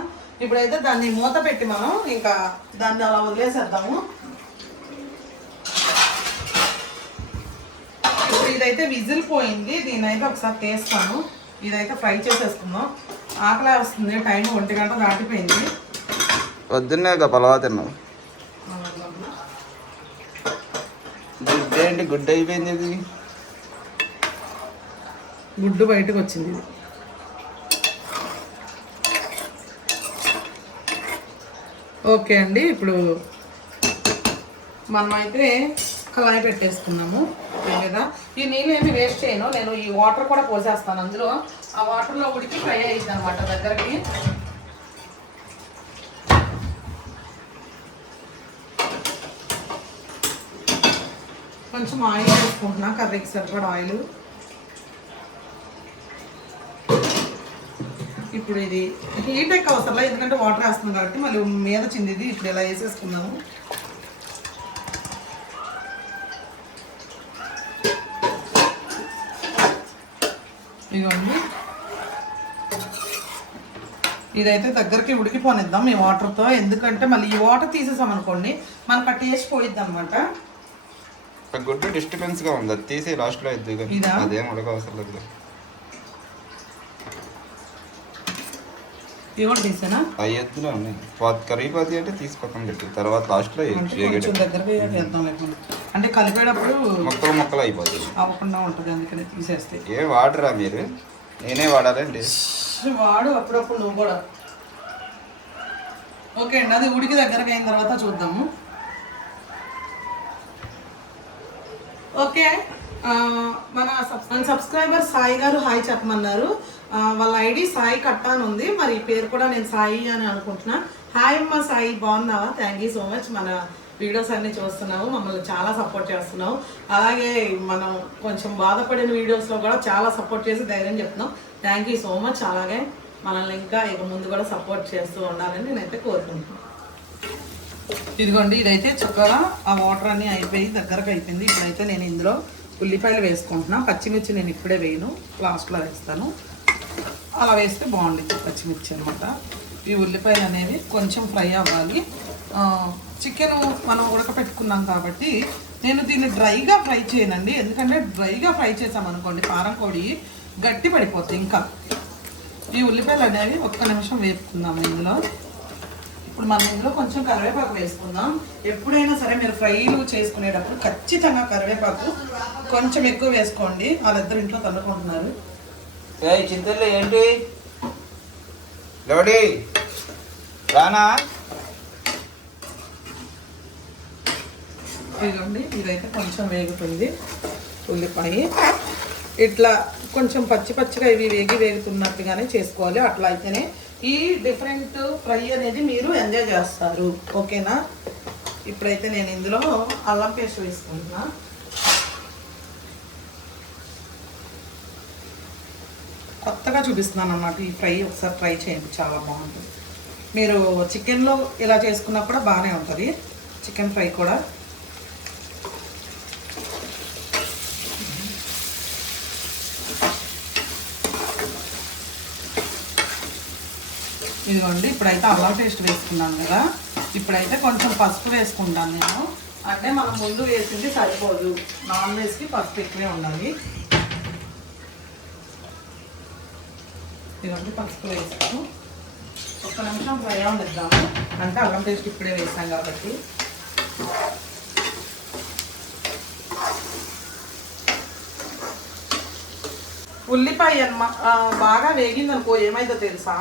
ఇప్పుడైతే దాన్ని మూత పెట్టి మనం ఇంకా దాన్ని అలా వదిలేసేద్దాము. ఇప్పుడు ఇదైతే విజిల్ పోయింది, దీన్ని అయితే ఒకసారి తీస్తాను. ఇదైతే ఫ్రై చేసేసుకుందాం. ఆకలి వస్తుంది, టైం 1 గంట దాటిపోయింది. పొద్దున్నే పలవా తిన్నావు. గుడ్డు ఏంటి, గుడ్డు అయిపోయింది. ఇది గుడ్డు బయటకు వచ్చింది. ఇది ఓకే అండి. ఇప్పుడు మనమైతే కళాయి పెట్టేసుకున్నాము లేదా. ఈ నీళ్ళు ఏమి వేస్ట్ చేయను, నేను ఈ వాటర్ కూడా పోసేస్తాను అందులో. ఆ వాటర్లో ఉడికి ఫ్రై అయ్యింది అనమాట దగ్గరికి. కొంచెం ఆయిల్ వేసుకుంటున్నా, కర్రీకి సరిపడా ఆయిల్. ఇప్పుడు ఇది హీట్ ఎక్కువ అవసరం, ఎందుకంటే వాటర్ వేస్తున్నాం కాబట్టి మళ్ళీ మీద చిందిది. ఇప్పుడు ఇలా వేసేసుకున్నాము. ఇదిగోండి ఇదైతే దగ్గరికి ఉడికిపోనిద్దాం ఈ వాటర్తో, ఎందుకంటే మళ్ళీ ఈ వాటర్ తీసేసాం అనుకోండి మనకు ఆ టేస్ట్ పోయిద్ది అనమాట. గుడ్డు డిస్టర్బెన్స్గా ఉంది, అది తీసి లాస్ట్లో ఇద్ది, అదేం ఉడక అవసరం లేదు. ఇవి కూడా తీసేనా? ఆ ఎత్తులో ఉన్నాయి, కరిగిపోద్ది అంటే తీసి పక్కన పెట్టి తర్వాత లాస్ట్లో దగ్గరగా వేద్దాం లేకుండా, అంటే కలిపేటప్పుడు మొక్కలు అయిపోతుంది, అవ్వకుండా ఉంటుంది, అందుకని తీసేస్తే. ఏ వాడరా మీరు? నేనే వాడాలండి. వాడు అప్పుడప్పుడు నువ్వు కూడా. ఓకే అండి, అది ఉడికి దగ్గరకు అయిన తర్వాత చూద్దాము. ఓకే, మన సబ్స్క్రైబర్ సాయి గారు హాయ్ చెప్పమన్నారు. వాళ్ళ ఐడి సాయి కట్టా అని ఉంది, మరి పేరు కూడా నేను సాయి అని అనుకుంటున్నా. హాయ్ అమ్మ సాయి, బాగున్నావా? Thank you so much. మన వీడియోస్ అన్నీ చూస్తున్నావు, మమ్మల్ని చాలా సపోర్ట్ చేస్తున్నావు. అలాగే మనం కొంచెం బాధపడిన వీడియోస్లో కూడా చాలా సపోర్ట్ చేసి ధైర్యం చెప్తున్నావు. Thank you so much. అలాగే మనల్ని ఇంకా ఇక ముందు కూడా సపోర్ట్ చేస్తూ ఉండాలని నేనైతే కోరుకుంటున్నాను. ఇదిగోండి, ఇదైతే చక్కగా ఆ వాటర్ అన్నీ అయిపోయి దగ్గరకు అయిపోయింది. ఇప్పుడైతే నేను ఇందులో ఉల్లిపాయలు వేసుకుంటున్నా. పచ్చిమిర్చి నేను ఇప్పుడే వేయను, లాస్ట్లో వేస్తాను. అలా వేస్తే బాగుంటుంది పచ్చిమిర్చి అనమాట. ఈ ఉల్లిపాయలు అనేవి కొంచెం ఫ్రై అవ్వాలి. చికెన్ మనం ఉడకపెట్టుకున్నాం కాబట్టి నేను దీన్ని డ్రైగా ఫ్రై చేయనండి, ఎందుకంటే డ్రైగా ఫ్రై చేసామనుకోండి కారం పొడి గట్టి పడిపోతుంది. ఇంకా ఈ ఉల్లిపాయలు అనేవి ఒక్క నిమిషం వేపుకుందాం ఇందులో. ఇప్పుడు మనం ఇందులో కొంచెం కరివేపాకు వేసుకుందాం. ఎప్పుడైనా సరే మీరు ఫ్రైలు చేసుకునేటప్పుడు ఖచ్చితంగా కరివేపాకు కొంచెం ఎక్కువ వేసుకోండి. వాళ్ళిద్దరు ఇంట్లో తన్నుకుంటున్నారు. చింతల్లో ఏంటి లోడి రానా? ఇదిగోండి, ఇదైతే కొంచెం వేగుతుంది ఉల్లిపాయ. ఇట్లా కొంచెం పచ్చిగా ఇవి వేగుతున్నట్టుగానే చేసుకోవాలి. అట్లా అయితేనే ఈ డిఫరెంట్ ఫ్రై అనేది మీరు ఎంజాయ్ చేస్తారు. ఓకేనా? ఇప్పుడైతే నేను ఇందులో అల్లం పేస్ట్ వేసుకుంటున్నా. కొత్తగా చూపిస్తున్నాను అన్నమాట ఈ ఫ్రై, ఒకసారి ట్రై చేయండి, చాలా బాగుంటుంది. మీరు చికెన్లో ఇలా చేసుకున్నా కూడా బాగానే ఉంటుంది, చికెన్ ఫ్రై కూడా. ఇదిగోండి, ఇప్పుడైతే అల్లం పేస్ట్ వేసుకున్నాను కదా, ఇప్పుడైతే కొంచెం పసుపు వేసుకుంటాను నేను. అంటే మనం ముందు వేసింది సరిపోదు, నాన్ వెజ్కి పసుపు ఎక్కువే ఉండాలి. ఇదిగోండి, పసుపు వేస్తాము. ఒక్క నిమిషం ఫ్రై అవనిద్దాము, అంటే అల్లం పేస్ట్ ఇప్పుడే వేసాం కాబట్టి. ఉల్లిపాయ బాగా వేగిందనుకో ఏమైందో తెలుసా,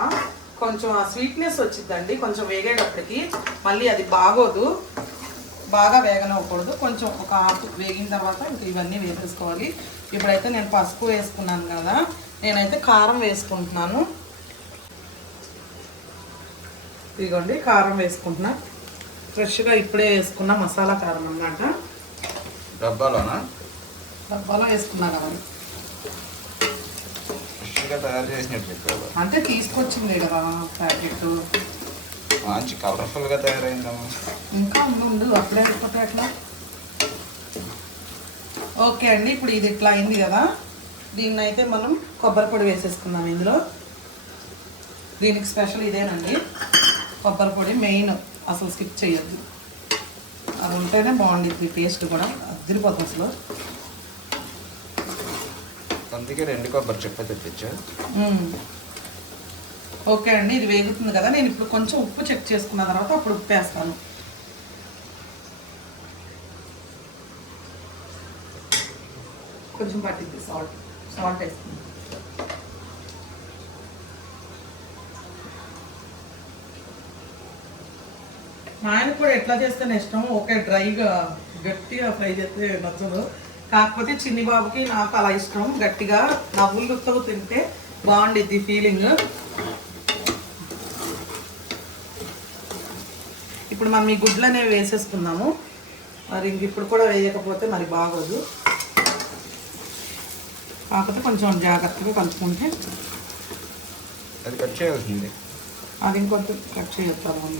కొంచెం ఆ స్వీట్నెస్ వచ్చిందండి కొంచెం వేగేటప్పటికి. మళ్ళీ అది బాగోదు, బాగా వేగనివ్వకూడదు. కొంచెం ఒక హాఫ్ వేగిన తర్వాత ఇంక ఇవన్నీ వేసేసుకోవాలి. ఇప్పుడైతే నేను పసుపు వేసుకున్నాను కదా, నేనైతే కారం వేసుకుంటున్నాను. ఇదిగోండి, కారం వేసుకుంటున్నా. ఫ్రెష్గా ఇప్పుడే వేసుకున్న మసాలా కారం అన్నమాట. డబ్బాలో వేసుకున్నా కదా, తయారు చేసినట్టు అంటే తీసుకొచ్చింది కదా ప్యాకెట్, మంచి కలర్ఫుల్గా తయారైందమ్మా. ఇంకా ఉండు, అప్పుడే అయిపోతే అట్లా. ఓకే అండి, ఇప్పుడు ఇది ఇట్లా అయింది కదా, దీన్ని అయితే మనం కొబ్బరి పొడి వేసేసుకుందాం ఇందులో. దీనికి స్పెషల్ ఇదేనండి, కొబ్బరి పొడి మెయిన్, అసలు స్కిప్ చేయొద్దు. అది ఉంటేనే బాగుంటుంది, టేస్ట్ కూడా అదిరిపోతుంది అసలు. అందుకే 2 కొబ్బరి చెప్ప తెప్పించా. ఓకే అండి, ఇది వేగుతుంది కదా, నేను ఇప్పుడు కొంచెం ఉప్పు చెక్ చేసుకున్న తర్వాత అప్పుడు ఉప్పు వేస్తాను. కొంచెం పట్టింది సాల్ట్ వేస్తుంది. మా ఆయనకు కూడా ఎట్లా చేస్తేనే ఇష్టం, ఓకే డ్రైగా గట్టిగా ఫ్రై చేస్తే నచ్చదు. కాకపోతే చిన్ని బాబుకి నాకు అలా ఇష్టం, గట్టిగా నవ్వులతో తింటే బాగుండిద్ది ఫీలింగ్. ఇప్పుడు మనం ఈ గుడ్లు అనేవి వేసేసుకుందాము. మరి ఇంక ఇప్పుడు కూడా వేయకపోతే మరి బాగోదు, కాకపోతే కొంచెం జాగ్రత్తగా కలుపుకుంటే. అది కట్ చేయాల్సింది, అది ఇంకొంచెం కట్ చేస్తాము.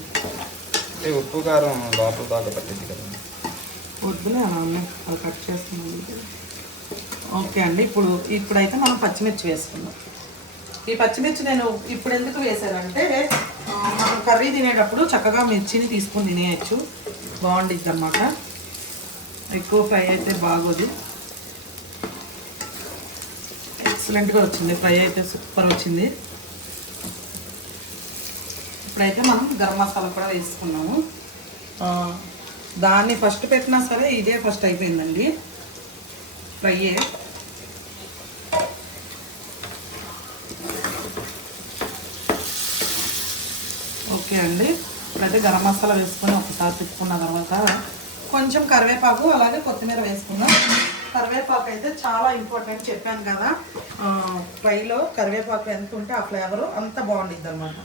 ఉప్పు కారం లోపల దాకా పట్టింది కదా, వద్దులే అలా ఉన్నాయి, అది కట్ చేస్తున్నాం. ఓకే అండి, ఇప్పుడైతే మనం పచ్చిమిర్చి వేసుకుందాం. ఈ పచ్చిమిర్చి నేను ఇప్పుడు ఎందుకు వేసానంటే మనం కర్రీ తినేటప్పుడు చక్కగా మిర్చిని తీసుకొని తినేయచ్చు, బాగుండిద్ది అన్నమాట. ఎక్కువ ఫ్రై అయితే బాగోదు. ఎక్సలెంట్గా వచ్చింది, ఫ్రై అయితే సూపర్ వచ్చింది. ఇప్పుడైతే మనం గరం మసాలా కూడా వేసుకున్నాము. దాన్ని ఫస్ట్ పెట్టినా సరే ఇదే ఫస్ట్ అయిపోయిందండి ఫ్రై. ఓకే అండి, ఇప్పుడైతే గరం మసాలా వేసుకొని ఒకసారి తిప్పుకున్న తర్వాత కొంచెం కరివేపాకు అలాగే కొత్తిమీర వేసుకుందాం. కరివేపాకు అయితే చాలా ఇంపార్టెంట్ చెప్పాను కదా, ఫ్రైలో కరివేపాకు ఎంత ఉంటే ఆ ఫ్లేవరు అంత బాగుండిద్ది అన్నమాట.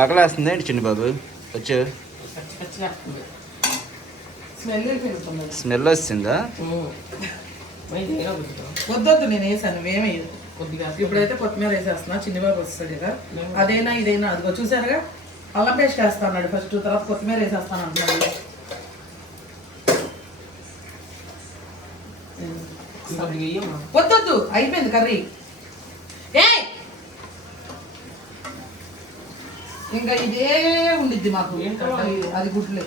ఆకలి వేస్తుంది ఏంటి చిన్న బాబు? వచ్చి స్మెల్ వస్తుందా? వద్దొద్దు, నేను వేసాను, నువ్వేమేయదు. ఇప్పుడైతే కొత్తిమీర వేసేస్తున్నా, చిన్నబాబు వస్తాడు కదా. అదైనా ఇదైనా అదిగో చూసారుగా, అల్లం పేస్ట్ వేస్తా అన్నాడు ఫస్ట్, తర్వాత కొత్తిమీర వేసేస్తాను అంటున్నాడు. వద్దొద్దు, అయిపోయింది కర్రీ. ఇంకా ఇదే ఉండిద్ది మాకు, అది గుడ్లే.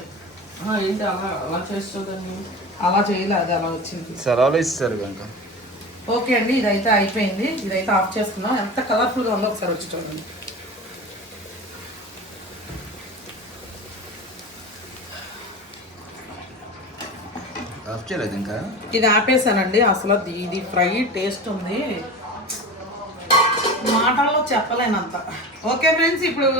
ఏంటి అలా చేస్తుందని? అలా చేయలే, అది అలా వచ్చింది. సరాలు ఇస్తారు కనుక. ఓకే అండి, ఇదైతే అయిపోయింది. ఇదైతే ఆఫ్ చేసుకున్నాం. ఎంత కలర్ఫుల్గా ఉందో ఒకసారి వచ్చి చూడండి. ఆఫ్ చేయలేదు ఇంకా, ఇది ఆపేసానండి. అసలు ఇది ఫ్రై టేస్ట్ ఉంది, మాటల్లో చెప్పలేనంత. ఓకే ఫ్రెండ్స్, ఇప్పుడు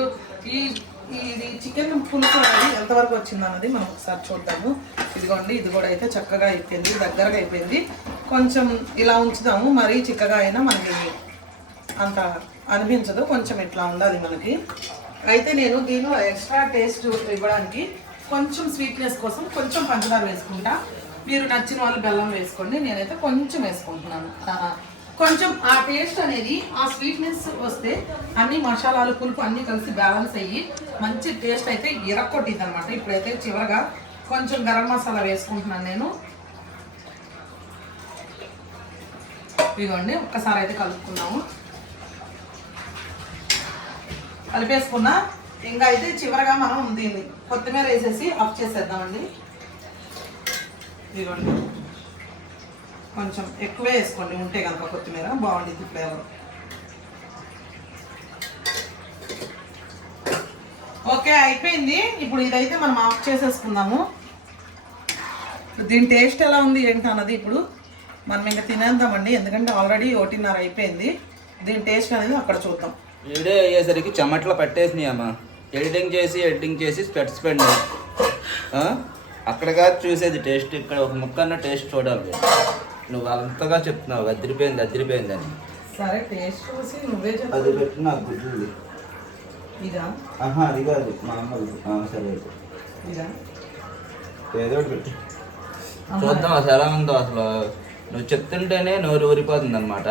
ఇది చికెన్ పులుసు అనేది ఎంతవరకు వచ్చింది అన్నది మనం ఒకసారి చూద్దాము. ఇదిగోండి, ఇది కూడా అయితే చక్కగా అయిపోయింది, దగ్గరగా అయిపోయింది. కొంచెం ఇలా ఉంచుదాము, మరీ చిక్కగా అయినా మనకి అంత అనిపించదు, కొంచెం ఇట్లా ఉండాలి మనకి. అయితే నేను దీనిలో ఎక్స్ట్రా టేస్ట్ ఇవ్వడానికి కొంచెం స్వీట్నెస్ కోసం కొంచెం పంచదార వేసుకుంటా. మీరు నచ్చిన వాళ్ళు బెల్లం వేసుకోండి, నేనైతే కొంచెం వేసుకుంటున్నాను. కొంచెం ఆ టేస్ట్ అనేది, ఆ స్వీట్నెస్ వస్తే అన్ని మసాలాలు పులుపు అన్నీ కలిసి బ్యాలెన్స్ అయ్యి మంచి టేస్ట్ అయితే ఇరక్కొట్టింది అనమాట. ఇప్పుడైతే చివరగా కొంచెం గరం మసాలా వేసుకుంటున్నాను నేను. ఇదిగోండి, ఒక్కసారి అయితే కలుపుకున్నాము. కలిపేసుకున్నా. ఇంకా అయితే చివరగా మనం దీన్ని కొత్తిమీర వేసేసి ఆఫ్ చేసేద్దామండి. ఇదిగోండి, కొంచెం ఎక్కువే వేసుకోండి, ఉంటే కనుక కొత్తిమీర బాగుంటుంది ఫ్లేవర్. ఓకే, అయిపోయింది. ఇప్పుడు ఇదైతే మనం ఆఫ్ చేసేసుకుందాము. దీని టేస్ట్ ఎలా ఉంది ఏంటి అన్నది ఇప్పుడు మనం ఇంకా తినేద్దామండి, ఎందుకంటే ఆల్రెడీ 1:30 అయిపోయింది. దీని టేస్ట్ అనేది అక్కడ చూద్దాం. వీడియో అయ్యేసరికి చెమట్లో పట్టేసినాయి అమ్మా. ఎడిటింగ్ చేసి స్పెట్స్ పెండి. అక్కడ కాదు చూసేది టేస్ట్, ఇక్కడ ఒక ముక్కన్న టేస్ట్ చూడాలి. నువ్వు అంతగా చెప్తున్నావు అదిరిపోయింది అని. సరే, టేస్ట్ చూసి నువ్వే చెప్పు. అది పెట్టు నాకు గుడ్లు. ఇదా? అది కాదు, మా అమ్మ. సరే, ఇదా? ఏదో ఒకటి పెట్టు, చూద్దాం అసలు ఎలా ఉందో. అసలు నువ్వు చెప్తుంటేనే నోరు ఊరిపోతుంది అనమాట.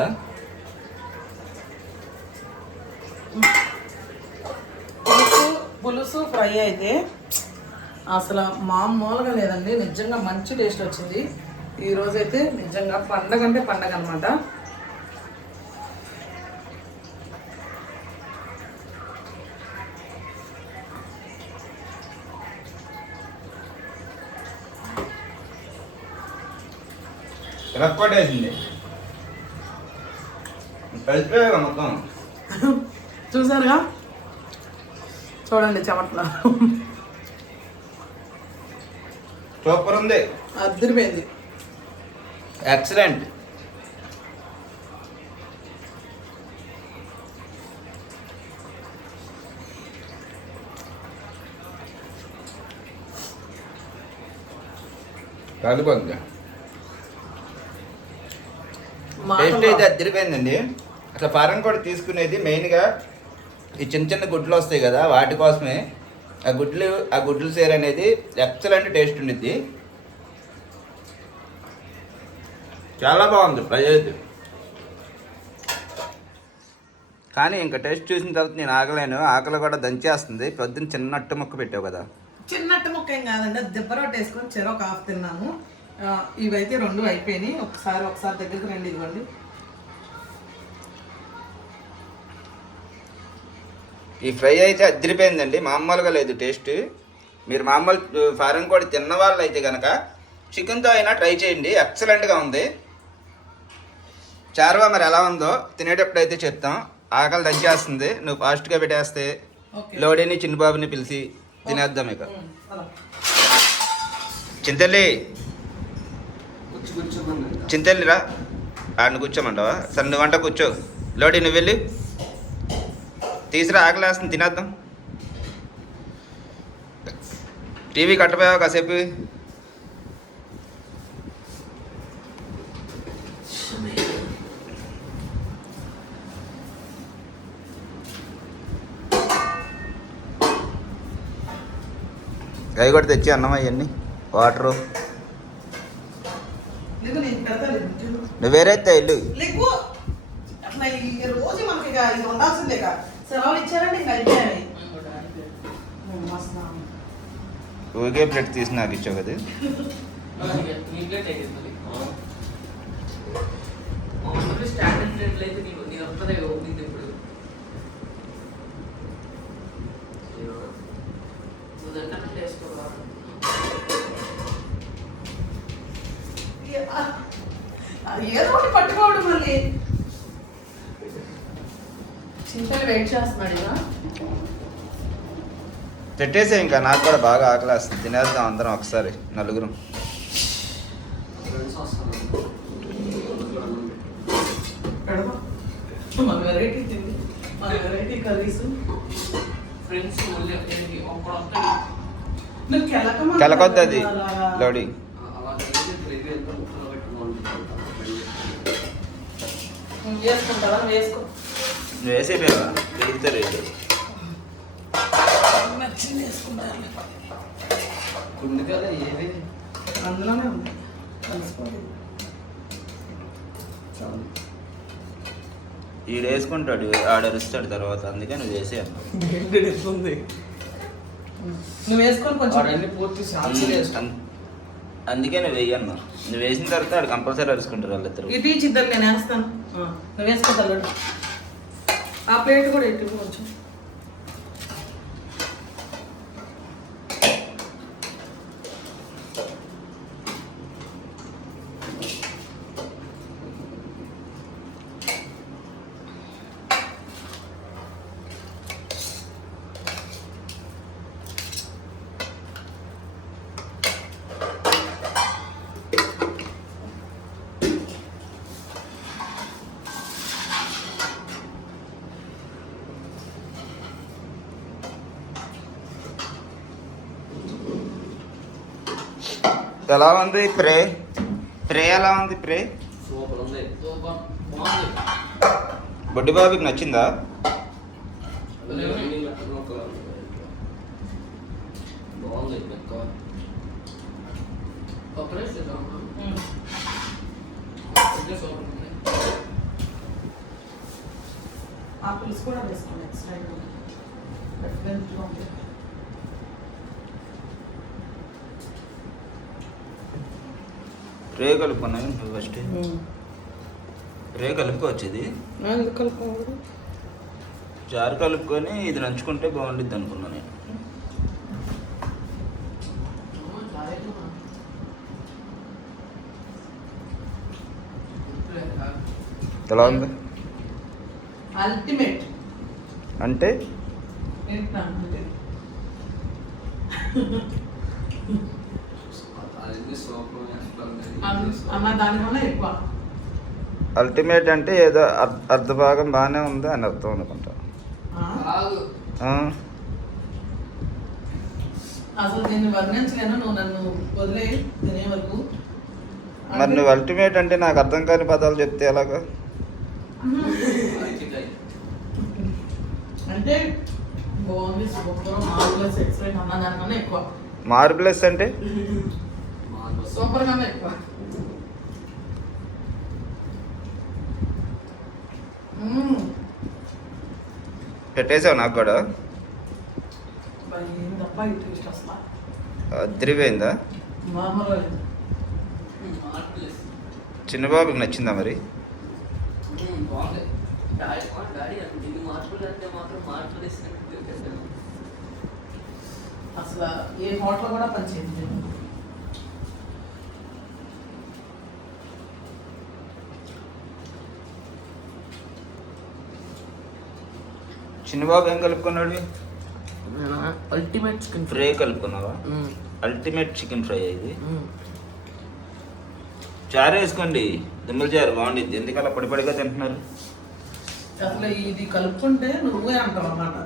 పులుసు ఫ్రై అయితే అసలు మామూలుగా లేదండి, నిజంగా మంచి టేస్ట్ వచ్చింది. ఈరోజైతే నిజంగా పండగ అంటే పండగ అనమాట. చూసారుగా, చూడండి చెమట్ల సూపర్ ఉంది, అదిరిపోయింది, ఎక్సలెంట్. కాలిపోతుంది, టేస్ట్ అయితే అదిరిపోయిందండి. అసలు ఫారం కూడా తీసుకునేది మెయిన్గా ఈ చిన్న చిన్న గుడ్లు వస్తాయి కదా, వాటి కోసమే. ఆ గుడ్లు సేర్ అనేది ఎక్సలెంట్ టేస్ట్ ఉండిద్ది, చాలా బాగుంది ఫ్రై అయితే. కానీ ఇంకా టేస్ట్ చూసిన తర్వాత నేను ఆగలేను, ఆకలి కూడా దంచేస్తుంది. పొద్దున్న చిన్న అట్టు ముక్క పెట్టావు కదా. చిన్నట్టు ముక్క ఏం కాదండి, దిబ్బ రొట్టె వేసుకొని చెరొక హాఫ్ తిన్నాము. ఇవైతే 2 అయిపోయినాయి. ఒకసారి దగ్గరికి రండి, ఇవ్వండి. ఈ ఫ్రై అయితే అదిరిపోయిందండి, మామూలుగా లేదు టేస్ట్. మీరు మామూలు ఫారెన్ కూడా తిన్న వాళ్ళు అయితే కనుక చికెన్తో అయినా ట్రై చేయండి, ఎక్సలెంట్గా ఉంది. చార్వా మరి ఎలా ఉందో తినేటప్పుడు అయితే చెప్తాం. ఆకలి దంచేస్తుంది, నువ్వు ఫాస్ట్గా పెట్టేస్తే లోడీని చిన్నబాబుని పిలిచి తినేద్దాం. ఇక చింతల్లిరా ఆడిని కూర్చోమంటావా? సరే నువ్వంట కూర్చో. లోడీ నువ్వు వెళ్ళి తీసురా, ఆకలి వేస్తుంది, తినేద్దాం. టీవీ కట్టపోయావా కాసేపు? అవి కూడా తెచ్చి అన్నం అవన్నీ వాటరు నువ్వు వేరే ఇల్లు అట్లా రోజు మనకి ఇది ఉండాల్సిందే. సెలవులు ఇచ్చారండి, ఇంకా అయిపోయాయి. ఊగే ప్లేట్ తీసి నాకు ఇచ్చావు కదా. ఏదో ఒకటి పట్టుకోవడం మళ్ళీ. చింతలు వెయిట్ చేస్తున్నాడు ఇక. పెట్టేసే, ఇంకా నాకు కూడా బాగా ఆకలి వస్తుంది, తినేద్దాం అందరం ఒకసారి నలుగురం. మన వెరైటీ తిండి, మన వెరైటీ కర్రీస్. కెలకొద్ది అది లోడి. వేసుకుంటారా? వేసుకో. వేసేపోయావా? వేస్తారు నచ్చింది వేసుకుంటారు. కుండకాయ ఏవి అందులోనే ఉంది. ఈడు వేసుకుంటాడు, ఆడరుస్తాడు తర్వాత, అందుకే నువ్వు వేసే అన్నావు. నువ్వు వేసుకొని కొంచెం పూర్తి అందుకే నువ్వు వేయన్నా. నువ్వు వేసిన తర్వాత ఆడు కంపల్సరీ అరుచుకుంటారు వాళ్ళిద్దరు. ఇటు ఇద్దరు నేను వేస్తాను. నువ్వు వేసుకోగలడు. ఆ ప్లేట్ కూడా ఇటు కొంచెం. ఎలా ఉంది ప్రే? ప్రే ఎలా ఉంది? ప్రే సూపర్ ఉంది. బొడ్డి బాబుకి నచ్చిందా? బాగుంది. ఆ పులుసు కూడా వేసుకోండి ఎక్స్ట్రా. రే కలుపుకున్నాను ఫస్ట్. రే కలుపుకోవచ్చు, ఇది కలుపుకోకూడదు. చారు కలుపుకొని ఇది నంచుకుంటే బాగుండిద్ది అనుకున్నా నేను. ఎలా ఉంది? అల్టిమేట్ అంటే అన్న దానికన్నా ఎక్కువ. అల్టిమేట్ అంటే ఏదో అర్ధ భాగం బాగానే ఉంది అని అర్థం అనుకుంటా. అసలు నేను వర్ణించలేను, నువ్వు నన్ను వదిలే తినే వరకు. మరి నువ్వు అల్టిమేట్ అంటే నాకు అర్థం కాని పదాలు చెప్తే ఎలాగా? అంటే బాగుంది, సూపర్, మార్వెలస్, ఎక్సలెంట్ అన్న దానికన్నా ఎక్కువ. మార్బులెస్ అంటే సూపర్ కన్నా ఎక్కువ. పెట్టేసావు నాకు కూడా ఏందబ్బా ఈ టేస్ట్ అసలు అదిరిపోయిందా? మామూలుగా మార్పులేసి చిన్నబాబుకి నచ్చిందా మరి? బాగుంది. డాడీ అసలు దీన్ని మార్పులు అంటే మాత్రం మార్పులేసినట్టు చెప్పాను. అసలు ఏ హోటల్ కూడా పనిచేయదు. చిన్నబాబు ఏం కలుపుకున్నాడు? అల్టిమేట్ చికెన్ ఫ్రై కలుపుకున్నావా? అల్టిమేట్ చికెన్ ఫ్రై ఇది. చారు వేసుకోండి, దుమ్మల చారు బాగుండిద్ది. ఎందుకు అలా పొడిపడిగా తింటున్నారు? అసలు ఇది కలుపుకుంటే నువ్వే అంటావు అన్నమాట.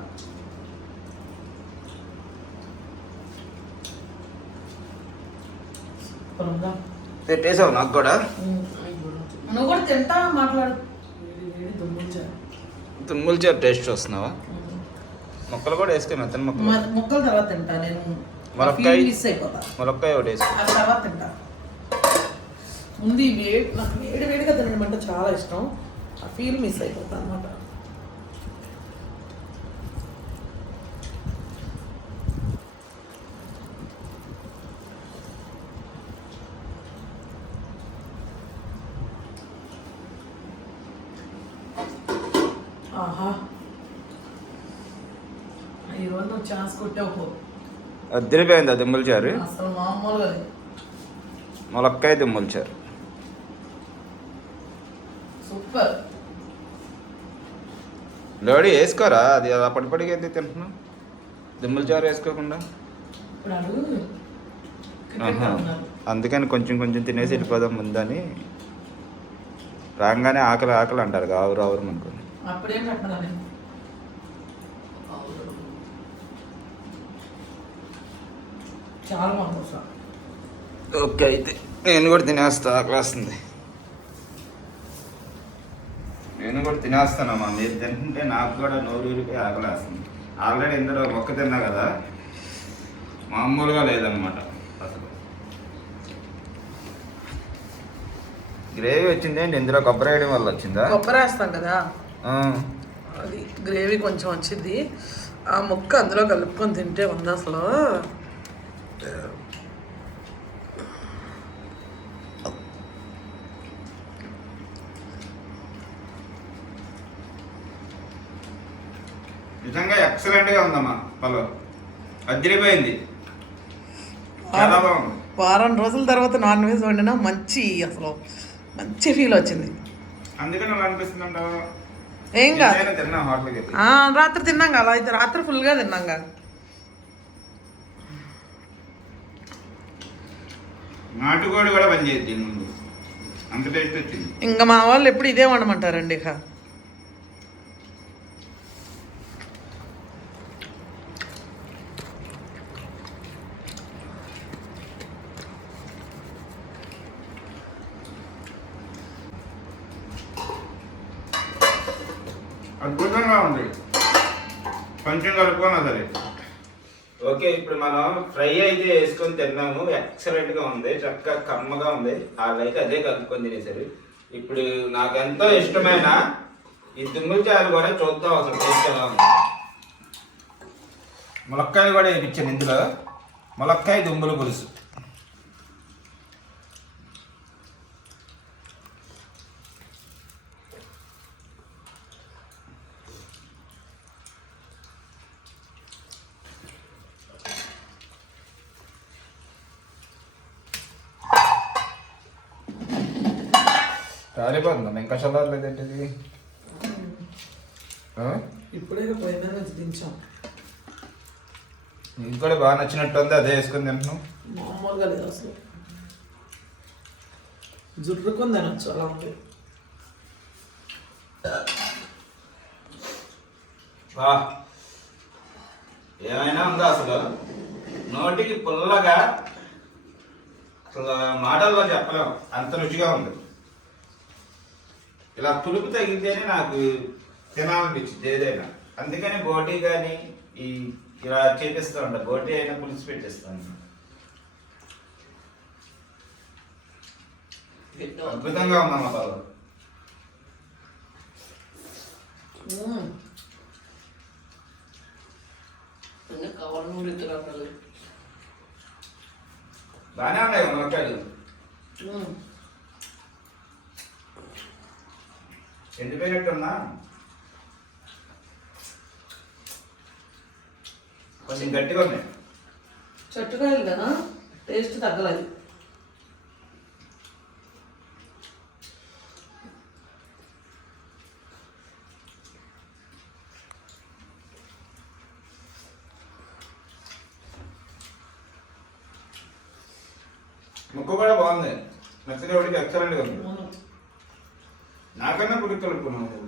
పెట్టేసావు నాకు కూడా. నువ్వు కూడా తింటా మాట్లాడు. దుమ్మల చారు టేస్ట్ వస్తున్నావా? ముక్కలు కూడా వేసుకో, మెత్తని ముక్కలు. ముక్కల తర్వాత తింటా నేను. ములక్కాయ మిస్ అయిపోతా. ములక్కాయ ఒకటి వేసుకో. ఆ తర్వాత తింటా. ముందు ఈ వేడి, నాకు వేడి వేడిగా తినడం అంటే చాలా ఇష్టం. ఆ ఫీల్ మిస్ అయిపోతా అనమాట. ఆహా, ఈరోజు నువ్వు ఛాన్స్ కొట్టావు. అద్దరిపోయింది ఆ దుమ్మల చారు. అసలు మామూలుగా లేదు. ములక్కాయ దుమ్మల చారు సూపర్. లోడి వేసుకోరా, అది అలా పడిపడిగా ఎందుకు తింటున్నావు? దుమ్మల చారు వేసుకోకుండా. ఇప్పుడు అడుగు. ఆహా, అందుకని కొంచెం కొంచెం తినేసి వెళ్ళిపోదాం ముందని. రాగానే ఆకలి ఆకలి అంటారు, ఆవురు ఆవురు అనుకోని. అప్పుడేం పెట్టాలా నేను? చాలా బాగుంది సార్. ఓకే, అయితే నేను కూడా తినేస్తా, ఆకలి వస్తుంది. నేను కూడా తినేస్తానమ్మా. మీరు తింటుంటే నాకు కూడా నోరూరిపోయి ఆకలి వేస్తుంది. ఆల్రెడీ ఇందులో మొక్క తిన్నా కదా, మామూలుగా లేదనమాట అసలు. గ్రేవీ వచ్చింది ఏంటి? ఇందులో కొబ్బరి వేయడం వల్ల వచ్చిందా? కొబ్బరి వేస్తాం కదా, అది గ్రేవీ కొంచెం వచ్చింది. ఆ ముక్క అందులో కలుపుకొని తింటే ఉంది అసలు. నిజంగా ఎక్సలెంట్గా ఉందమ్మా పలో. అదిరిపోయింది, చాలా బాగుంది. వారం రోజుల తర్వాత నాన్ వెజ్ వండినా అసలు మంచి ఫీల్ వచ్చింది. అందుకని అలా అనిపిస్తుందంట. ఏం కాదు, తిన్నా హోటల్కి. రాత్రి తిన్నాం కదా, అయితే రాత్రి ఫుల్గా తిన్నాం కదా. నాటుకోడి కూడా పనిచేయద్దు ముందు, అంత టేస్ట్ వచ్చింది. ఇంకా మా వాళ్ళు ఎప్పుడు ఇదే వండమంటారండి. ఇక అద్భుతంగా ఉంది, కొంచెం కలుపుకున్నా సరే. ఓకే, ఇప్పుడు మనం ఫ్రై అయితే వేసుకొని తిన్నాము. ఎక్సలెంట్గా ఉంది, చక్కగా కమ్మగా ఉంది. వాళ్ళైతే అదే కలుపుకొని తినేసారు. ఇప్పుడు నాకు ఎంతో ఇష్టమైన ఈ దుమ్ముల చారు కూడా చూద్దాం అసలు టేస్ట్ ఎలా ఉంది. ములక్కాయలు కూడా వేయించాను ఇందులో. ములక్కాయ దుమ్ముల పులుసు. కాలిపోతుందా? ఇంకా చల్లలేదేంటిది? ఇప్పుడే పోయిన దించాం. నీకు కూడా బాగా నచ్చినట్టు ఉంది, అదే వేసుకొని తింటున్నావు. మామూలుగా లేదు అసలు, జుర్రుకొని తినచ్చు అలా ఉంది. ఏమైనా ఉందా అసలు? నోటికి పుల్లగా, అసలు మాటల్లో చెప్పలేము, అంత రుచిగా ఉంది. ఇలా పులుపు తగిలితేనే నాకు తినాలనిపించింది ఏదైనా. అందుకని బోటీ కానీ ఈ ఇలా చేపిస్తూ ఉంటా. బోటీ అయినా పులుసు పెట్టిస్తాను. అద్భుతంగా ఉందమ్మా బాబు. అన్నీ కావాలని కూడా ఇద్దరు అక్కలు బాగానే ఉన్నాయి మునక్కాయలు. ఎండిపోయినట్టున్నా కొంచెం గట్టిగా ఉన్నాయి. చెట్టుకాయలు కదా టేస్ట్ తగ్గలేదు. ముక్క కూడా బాగుంది. నచ్చలేవాడికి ఎక్సలెంట్గా ఉంది. నాకన్నా పురికి కలుపుకున్నావు.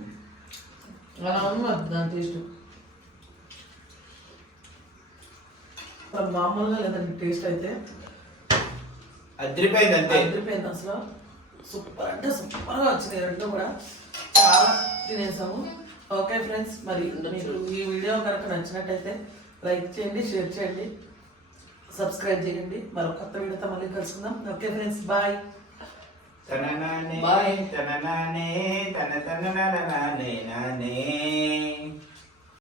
అలా ఉంది దాని టేస్ట్. మామూలుగా లేదండి టేస్ట్ అయితే అదిరిపోయింది అంతే. అదిరిపోయింది అసలు. సూపర్ అంటే సూపర్గా వచ్చినాయి రెండు కూడా. చాలా తినేసాము. ఓకే ఫ్రెండ్స్, మరి మీకు ఈ వీడియో కనుక నచ్చినట్టయితే లైక్ చేయండి, షేర్ చేయండి, సబ్స్క్రైబ్ చేయండి. మరో కొత్త వీడియోతో మళ్ళీ కలుసుకుందాం. Okay friends, bye. తననానే బాయ్. తననానే తన తననానే నానే